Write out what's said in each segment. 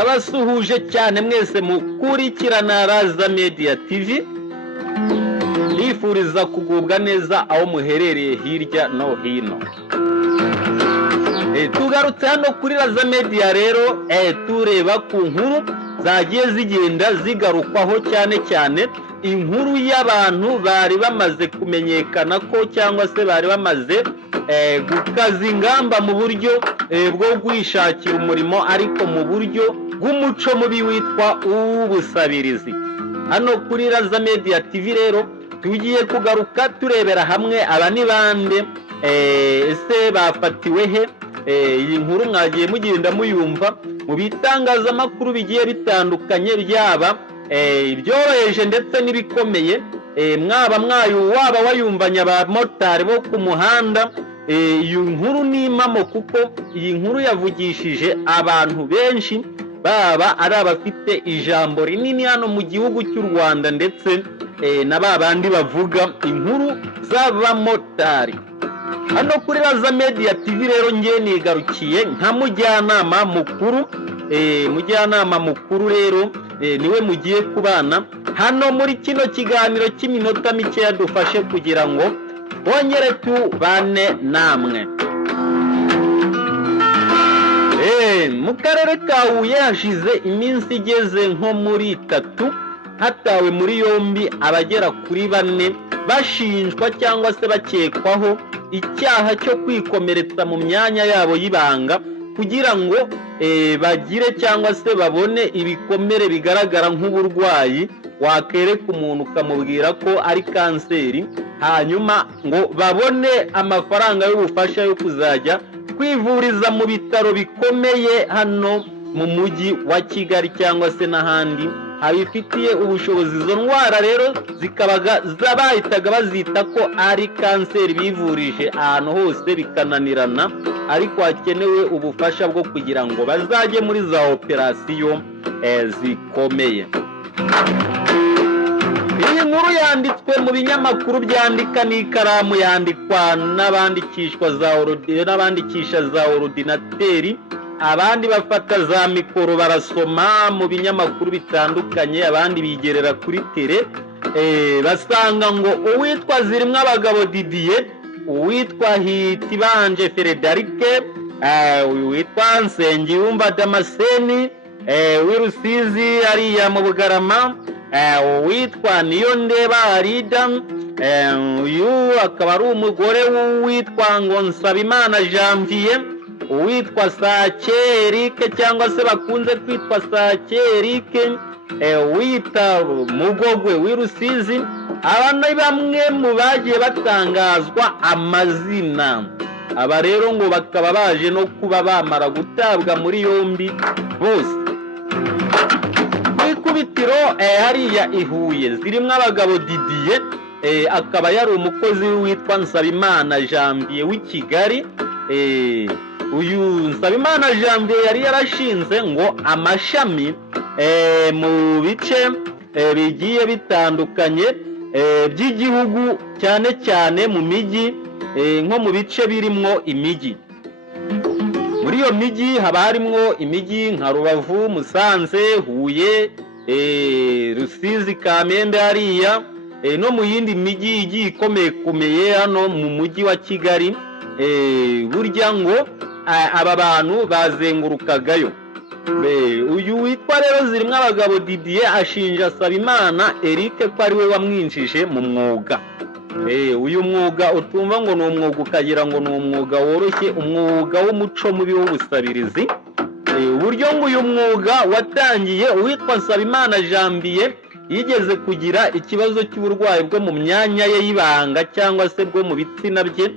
ndabasuhuje cyane mwese mukurikirana Raza Media TV, nifuriza kugubwa neza aho muherereye hirya no hino. Tugarutse hano kuri Raza Media rero tureba ku nkuru zagiye zigenda zigarukwaho cyane inkuru y'abantu bari bamaze kumenyekana ko cyangwa se bari bamaze gukaza ingamba mu buryo bwo kwishakira umurimo ariko mu buryo bw'umuco mubi witwa ubusabirizi. Hano kuri Raza Media TV rero tugiye kugaruka turebera hamwe aba ni bande, ese bafatiwe he. Iyi nkuru mwagiye mugenda muyumva mu bitangazamakuru bigiye bitandukanye, byaba ibyoroheje ndetse n'ibikomeye, waba wayumvanye abamotari bo ku muhanda. Iyi nkuru ni impamo kuko iyi nkuru yavugishije abantu benshi, baba ari abafite ijambo rinini hano mu gihugu cy'u Rwanda ndetse na babandi bavuga inkuru z'abamotari. Hano kuri Raza Media TV rero ngiye nigarukiye nka mujyanama mukuru. Mujyanama mukuru rero niwe mugiye kubana hano muri kino kiganiro cy'iminota mike yadufashe kugira ngo bongere tubane namwe. Mu karere ka Huye hashize iminsi igeze nko muri 3 hatawe muri yombi abagera kuri 4 bashinjwa cyangwa se bakekwaho icyaha cyo kwikomeretsa mu myanya yabo y'ibanga kugira ngo bagire cyangwa se babone ibikomere bigaragara nk'uburwayi wakereka umuntu ukamubwira ko ari kanseri, hanyuma ngo babone amafaranga y'ubufasha yo kuzajya kwivuriza mu bitaro bikomeye hano mu mujyi wa Kigali cyangwa se n'ahandi abifitiye ubushobozi. Izo ndwara rero zikabaga bahitaga bazita ko ari kanseri bivurije ahantu hose bikananirana, ariko hakenewe ubufasha bwo kugira ngo bazajye muri za operasiyo zikomeye. Iyi nkuru yanditswe mu binyamakuru byandika n'ikaramu, yandikwa n'abandikisha za orudinateri, abandi bafata za mikoro barasoma mu binyamakuru bitandukanye, abandi bigerera kuri tele. Basanga ngo uwitwa Zirimwabagabo Didier, uwitwa Hitibanje Frederique, uwitwa Nsengiyumva Damascene w'Irusizi ariya mu Bugarama, uwitwa Niyondeba Arida, uyu akaba ari umugore w'uwitwa ngo Nsabimana Janvier, uwitwa Sake Eric cyangwa se bakunze kwitwa Sake Eric, wita Mugogwe w'Irusizi. Aba ni bamwe mu bagiye batangazwa amazina. Aba rero ngo bakaba baje no kuba bamara gutabwa muri yombi bose. Kwikubitiro hariya i Huye, Zirimwabagabo Didier akaba yari umukozi witwa Nsabimana Janvier w'i Kigali. Uyu Nsabimana Janvier yari yarashinze ngo amashami mu bice bigiye bitandukanye by'igihugu, cyane mu mijyi, nko mu bice birimo imijyi. Muri iyo mijyi haba harimo imijyi nka Rubavu, Musanze, Huye, Rusizi, Kamembe hariya, no mu yindi mijyi igiye ikomeye hano mu mujyi wa Kigali. Burya ngo aba bantu bazengurukagayo. Uyu witwa rero Zirimwabagabo Didier ashinja Sabimana Eric ko ari we wamwinjije mu mwuga. Uyu mwuga utumva ngo ni umwuga ukagira ngo ni umwuga woroshye, umwuga w'umuco mubi w'ubusabirizi. Uburyo ngo uyu mwuga watangiye, uwitwa Nsabimana Janvier yigeze kugira ikibazo cy'uburwayi bwo mu myanya ye y'ibanga cyangwa se bwo mu bitsina bye,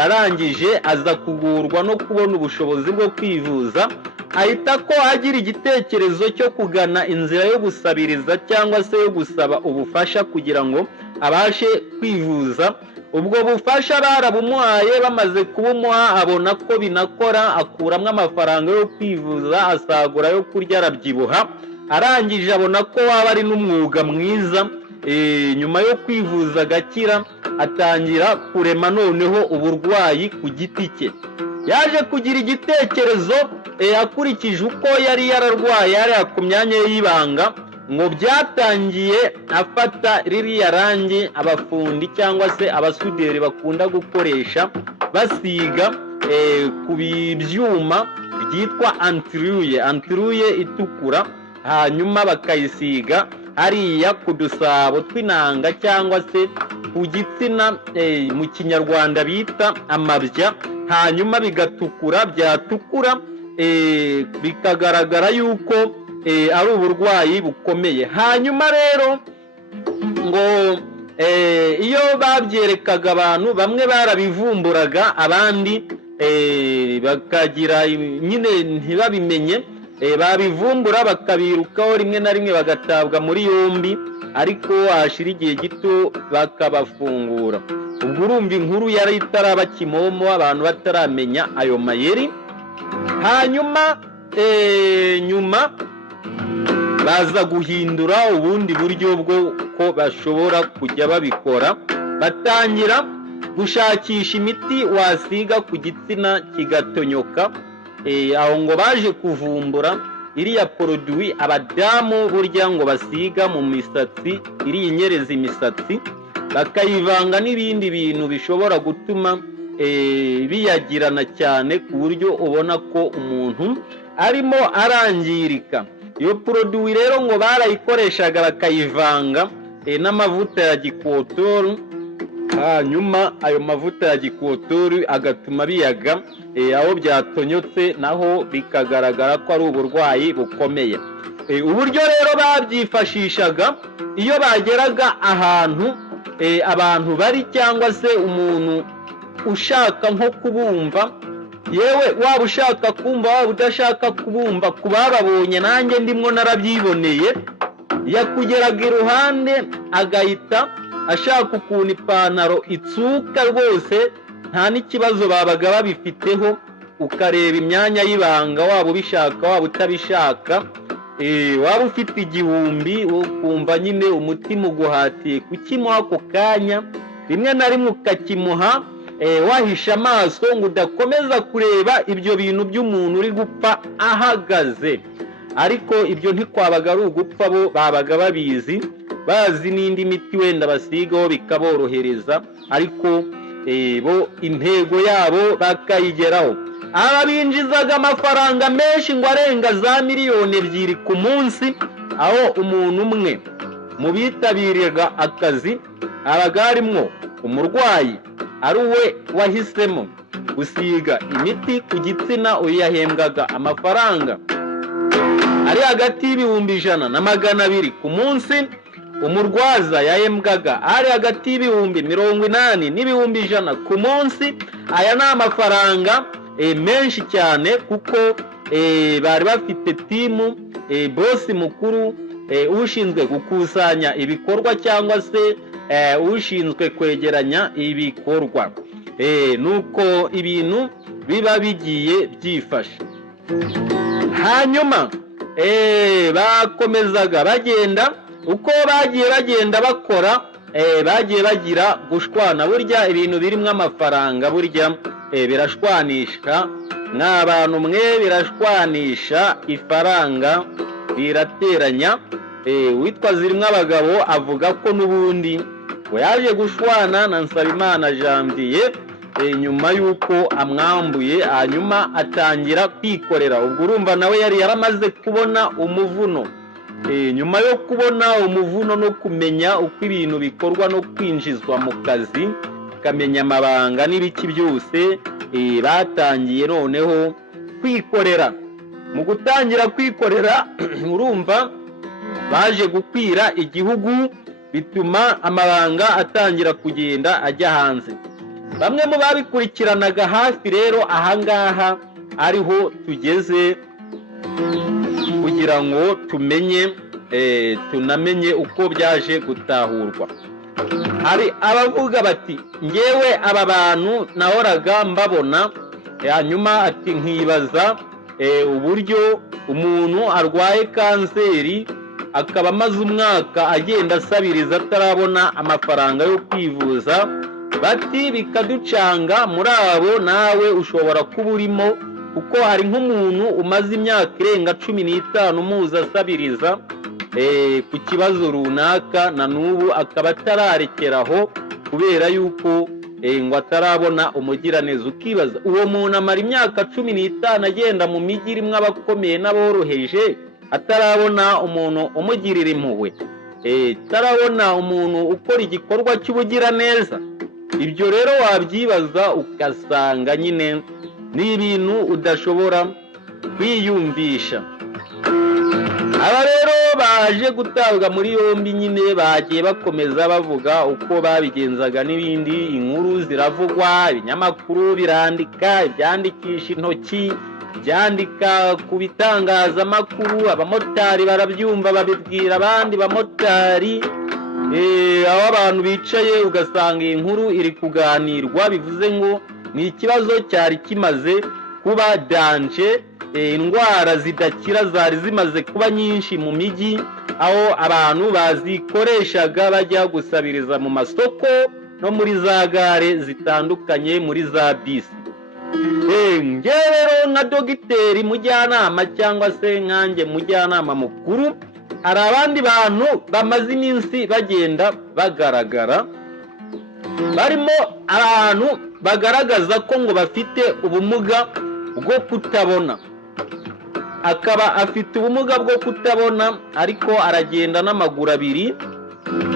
arangije aza kugurwa no kubona ubushobozi bwo kwivuza, ahita ko agira igitekerezo cyo kugana inzira yo gusabiriza cyangwa se yo gusaba ubufasha kugira ngo abashe kwivuza. Ubwo bufasha barabumuhaye, bamaze kubumuha abona ko binakora, akuramo amafaranga yo kwivuza, asagura yo kurya, arabyibuha. Arangije abona ko waba ari n'umwuga mwiza. Nyuma yo kwivuza agakira, atangira kurema noneho uburwayi ku giti cye. Yaje kugira igitekerezo akurikije uko yari yararwaye yari ku myanya y'ibanga ngo byatangiye afata ririya rangi abafundi cyangwa se abasuderi bakunda gukoresha basiga ku byuma byitwa antiruye itukura, hanyuma bakayisiga hariya ku dusabo tw'inanga cyangwa se ku gitsina mu kinyarwanda bita amabya, hanyuma bigatukura, byatukura bikagaragara yuko ari uburwayi bukomeye. Hanyuma rero ngo iyo babyerekaga abantu bamwe barabivumburaga, abandi bakagira nyine ntibabimenye, babivumbura bakabirukaho, rimwe na rimwe bagatabwa muri yombi, ariko hashira igihe gito bakabafungura. Ubwo urumva inkuru yari itaraba kimomo, abantu bataramenya ayo mayeri. Hanyuma nyuma baza guhindura ubundi buryo bwo ko bashobora kujya babikora, batangira gushakisha imiti wasiga ku gitsina kigatonyoka. Aho ngo baje kuvumbura iriya produit abadamu burya ngo basiga mu misatsi, iri inyereza imisatsi, bakayivanga n'ibindi bintu bishobora gutuma biyagirana cyane ku buryo ubona ko umuntu arimo arangirika. Iyo produit rero ngo barayikoreshaga bakayivanga n'amavuta ya gikotori, hanyuma ayo mavuta ya gikotori agatuma biyaga, aho byatonyotse naho bikagaragara ko ari uburwayi bukomeye. Uburyo rero babyifashishaga iyo bageraga ahantu abantu bari cyangwa se umuntu ushaka nko kubumva, yewe waba ushaka kumva waba udashaka kubumva, kubababonye nanjye ndimwo narabyiboneye, yakugeraga iruhande agahita ashaka ukuntu ipantaro itsuka rwose, nta n'ikibazo babaga babifiteho, ukareba imyanya y'ibanga waba ubishaka waba utabishaka, waba ufite igihumbi ukumva nyine umutima uguhatiye kukimuha ako kanya, rimwe na rimwe ukakimuha wahisha amaso ngo udakomeza kureba ibyo bintu by'umuntu uri gupfa ahagaze. Ariko ibyo ntikwabaga ari ugupfa, bo babaga babizi, bazi n'indi miti wenda basigaho bikaborohereza, ariko bo intego yabo bakayigeraho. Aba binjizaga amafaranga menshi ngo arenga za miliyoni 2 ku munsi, aho umuntu umwe mu bitabiraga akazi abaga harimo umurwayi ari we wahisemo gusiga imiti ku gitsina, uyu yahembwaga amafaranga ari hagati y'ibihumbi 100 na 200 ku munsi. Umurwaza yahembwaga ari hagati y'ibihumbi 80 n'ibihumbi 100 ku munsi. Aya ni amafaranga menshi cyane, kuko bari bafite timu, bosi mukuru ushinzwe gukusanya ibikorwa cyangwa se ushinzwe kwegeranya ibikorwa. Nuko ibintu biba bigiye byifashe. Hanyuma bakomezaga bagenda, uko bagiye bagenda bakora bagiye bagira gushwana. Burya ibintu birimo amafaranga burya birashwanisha, nk'abantu mwe birashwanisha, ifaranga rirateranya. Witwa Zirimwabagabo avuga ko n'ubundi ngo yaje gushwana na Nsabimana Janvier nyuma y'uko amwambuye, hanyuma atangira kwikorera. Ubwo urumva nawe yari yaramaze kubona umuvuno. Nyuma yo kubona umuvuno no kumenya uko ibintu bikorwa no kwinjizwa mu kazi, kamenya amabanga n'ibiki byose, batangiye noneho kwikorera. Mu gutangira kwikorera urumva baje gukwira igihugu, bituma amabanga atangira kugenda ajya hanze. Bamwe mu babikurikiranaga hafi rero ahangaha ariho tugeze, kugira ngo tumenye tunamenye uko byaje gutahurwa. Hari abavuga bati ngewe aba bantu nahoraga mbabona, hanyuma ati nkibaza uburyo umuntu arwaye kanseri akaba amaze umwaka agenda asabiriza atarabona amafaranga yo kwivuza. Bati bikaducanga, muri abo nawe ushobora kuba urimo, kuko hari nk'umuntu umaze imyaka irenga 15 muza asabiriza ku kibazo runaka na n'ubu akaba atararekeraho kubera yuko ngo atarabona umugiraneza. Ukibaza uwo muntu amara imyaka 15 agenda mu migi irimo abakomeye n'aboroheje atarabona umuntu umugirira impuhwe, atarabona umuntu ukora igikorwa cy'ubugiraneza. Ibyo rero wabyibaza ugasanga nyine ni ibintu udashobora kwiyumvisha. Aba rero baje gutabwa muri yombi nyine bagiye bakomeza bavuga uko babigenzaga n'ibindi, inkuru ziravugwa, ibinyamakuru birandika, ibyandikisha intoki byandika ku bitangazamakuru, abamotari barabyumva babibwira abandi bamotari, aho abantu bicaye ugasanga iyi nkuru iri kuganirwa, bivuze ngo ni ikibazo cyari kimaze kuba danje, indwara zidakira zari zimaze kuba nyinshi mu mijyi, aho abantu bazikoreshaga bajya gusabiriza mu masoko no muri za gare zitandukanye, muri za bisi. Ngewe rero nka dogiteri mujyanama cyangwa se nkanjye mujyanama mukuru, hari abandi bantu bamaze iminsi bagenda bagaragara, barimo abantu bagaragaza ko ngo bafite ubumuga bwo kutabona. Akaba afite ubumuga bwo kutabona ariko aragenda n'amaguru abiri,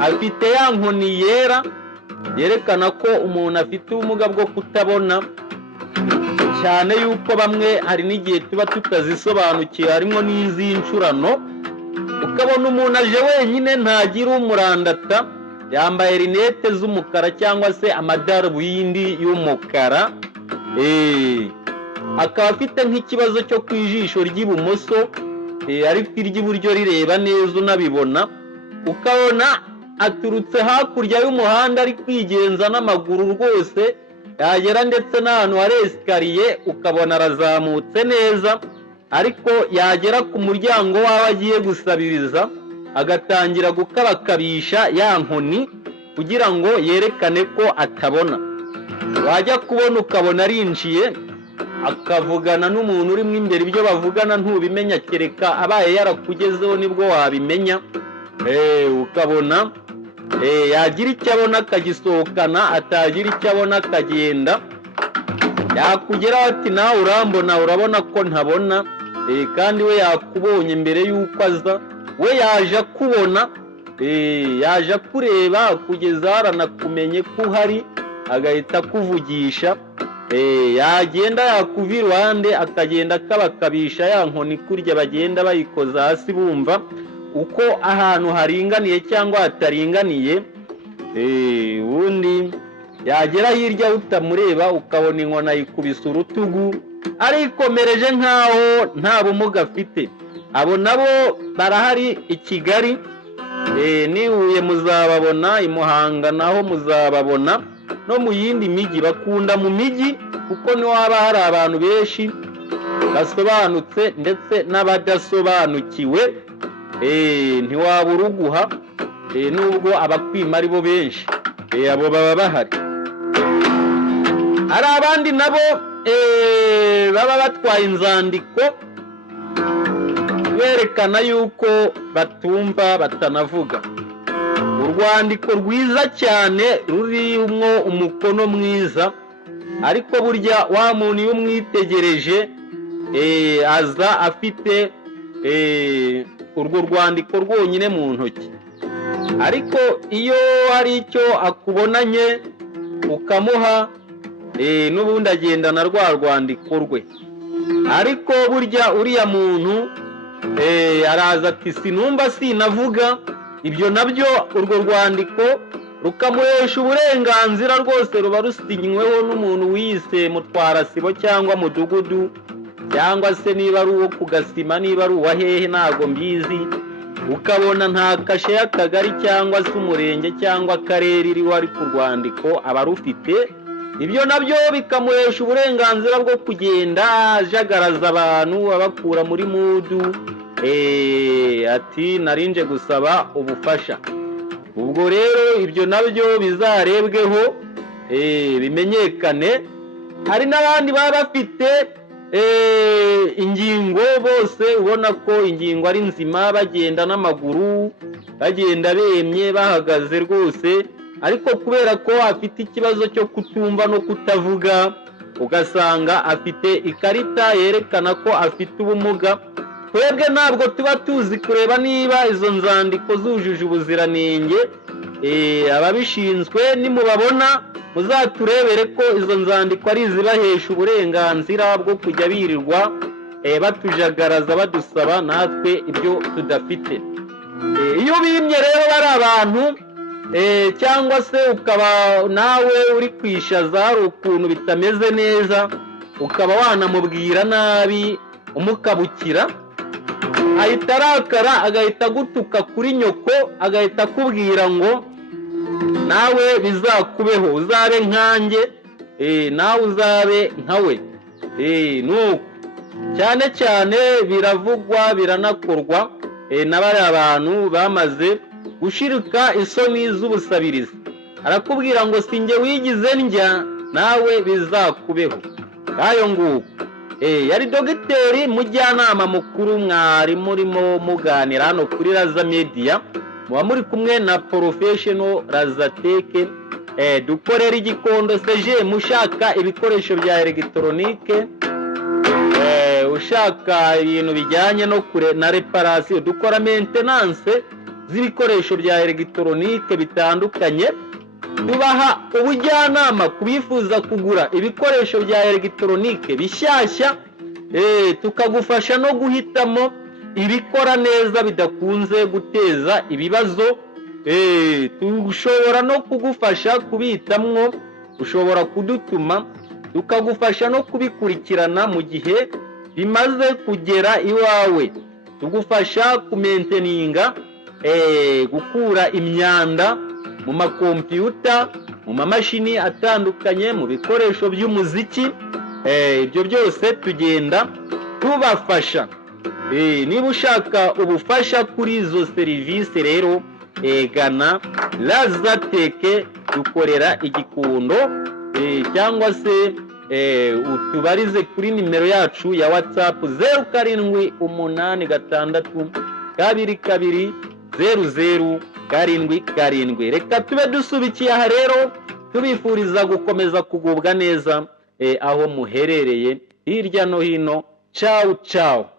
afite ya nkoni yera yerekana ko umuntu afite ubumuga bwo kutabona, cyane yuko bamwe hari n'igihe tuba tutazisobanukiwe, harimo n'iz'incurano. Ukabona umuntu aje wenyine ntagira umurandata, yambaye rinete z'umukara cyangwa se amadarubindi y'umukara, akaba afite nk'ikibazo cyo ku ijisho ry'ibumoso, ariko iry'iburyo rireba neza unabibona. Ukabona aturutse hakurya y'umuhanda ari kwigenza n'amaguru rwose, yagera ndetse n'ahantu hari esikariye ukabona arazamutse neza, ariko yagera ku muryango w'aho agiye gusabiriza agatangira gukabakabisha ya nkoni kugira ngo yerekane ko atabona. Wajya kubona ukabona arinjiye akavugana n'umuntu urimo imbere, ibyo bavugana ntubimenya kereka abaye yarakugezeho nibwo wabimenya. Ukabona yagira icyo abona akagisohokana, atagira icyo abona akagenda, yakugeraho ati nawe urambona, urabona ko ntabona, kandi we yakubonye mbere y'uko aza, we yaje akubona, yaje akureba kugeza haranakumenye ko uhari, agahita akuvugisha. Yagenda yakuva iruhande akagenda akabakabisha ya nkoni kurya bagenda bayikoza hasi bumva uko ahantu haringaniye cyangwa hataringaniye. Ubundi yagera hirya utamureba ukabona inkoni ayikubise urutugu, arikomereje nkaho nta bumuga afite. Abo nabo barahari i Kigali, ni Huye muzababona, i Muhanga naho muzababona, no mu yindi migi. Bakunda mu migi kuko niho haba hari abantu benshi basobanutse ndetse n'abadasobanukiwe, ntiwabura uguha, nubwo abakwima ari bo benshi, abo baba bahari. Hari abandi nabo baba batwaye inzandiko berekana yuko batumva batanavuga, urwandiko rwiza cyane rurimo umukono mwiza, ariko burya wa muntu iyo umwitegereje aza afite urwo rwandiko rwonyine mu ntoki, ariko iyo hari icyo akubonanye ukamuha n'ubundi agendana rwa rwandiko rwe. Ariko burya uriya muntu araza ati sinumva sinavuga, ibyo nabyo urwo rwandiko rukamuhesha uburenganzira rwose, ruba rusinyweho n'umuntu wiyise mutwarasibo cyangwa mudugudu, cyangwa se niba ari uwo ku Gasima, niba ari uwa hehe ntabwo mbizi. Ukabona nta kashe y'akagari cyangwa se umurenge cyangwa akarere iriho, ari ku rwandiko aba rufite. Ibyo nabyo bikamuhesha uburenganzira bwo kugenda ajagaraza abantu abakura muri mudu, ati narinje gusaba ubufasha. Ubwo rero ibyo nabyo bizarebweho bimenyekane. Hari n'abandi baba bafite ingingo bose ubona ko ingingo ari nzima, bagenda n'amaguru, bagenda bemye bahagaze rwose, ariko kubera ko afite ikibazo cyo kutumva no kutavuga, ugasanga afite ikarita yerekana ko afite ubumuga. Twebwe ntabwo tuba tuzi kureba niba izo nzandiko zujuje ubuziranenge. Ababishinzwe nimubabona muzaturebere ko izo nzandiko ari izibahesha uburenganzira bwo kujya birirwa batujagaraza badusaba natwe ibyo tudafite. Iyo bimye rero bari abantu cyangwa se ukaba nawe uri kwishaza hari ukuntu bitameze neza, ukaba wanamubwira nabi umukabukira, ahita arakara agahita agutuka kuri nyoko, agahita akubwira ngo nawe bizakubeho uzabe nkanjye, nawe uzabe nkawe. Nuko cyane cyane biravugwa biranakorwa n'abari abantu bamaze gushirika isoni z'ubusabirizi. Arakubwira ngo sinjye wigize ndya nawe bizakubeho. Kayo nguko yari Dogiteri Mujyanama Mukuru mwari murimo muganira hano kuri Raza Media, muba muri kumwe na Professional Razatech. Dukorera igikondo CG mushaka ibikoresho bya electronique, ushaka ibintu bijyanye no kure na reparation, dukora maintenance z'ibikoresho bya electronique bitandukanye. Tubaha ubujyanama kubifuza kugura ibikoresho bya electronique bishyashya, tukagufasha no guhitamo ibikora neza bidakunze guteza ibibazo. Tushobora no kugufasha kubitamwo, ushobora kudutuma tukagufasha no kubikurikirana mu gihe bimaze kugera iwawe. Tugufasha kumainteninga, gukura imyanda mu makompiyuta, mu mamashini atandukanye, mu bikoresho by'umuziki. Ibyo byose tugenda tubafasha. Niba ushaka ubufasha kuri izo serivisi rero gana Razatech, dukorera igikondo, cyangwa se utubarize kuri nimero yacu ya WhatsApp 0786220077. Reka tube dusubikiye aha rero, tubifuriza gukomeza kugubwa neza aho muherereye hirya no hino. Ciao ciao.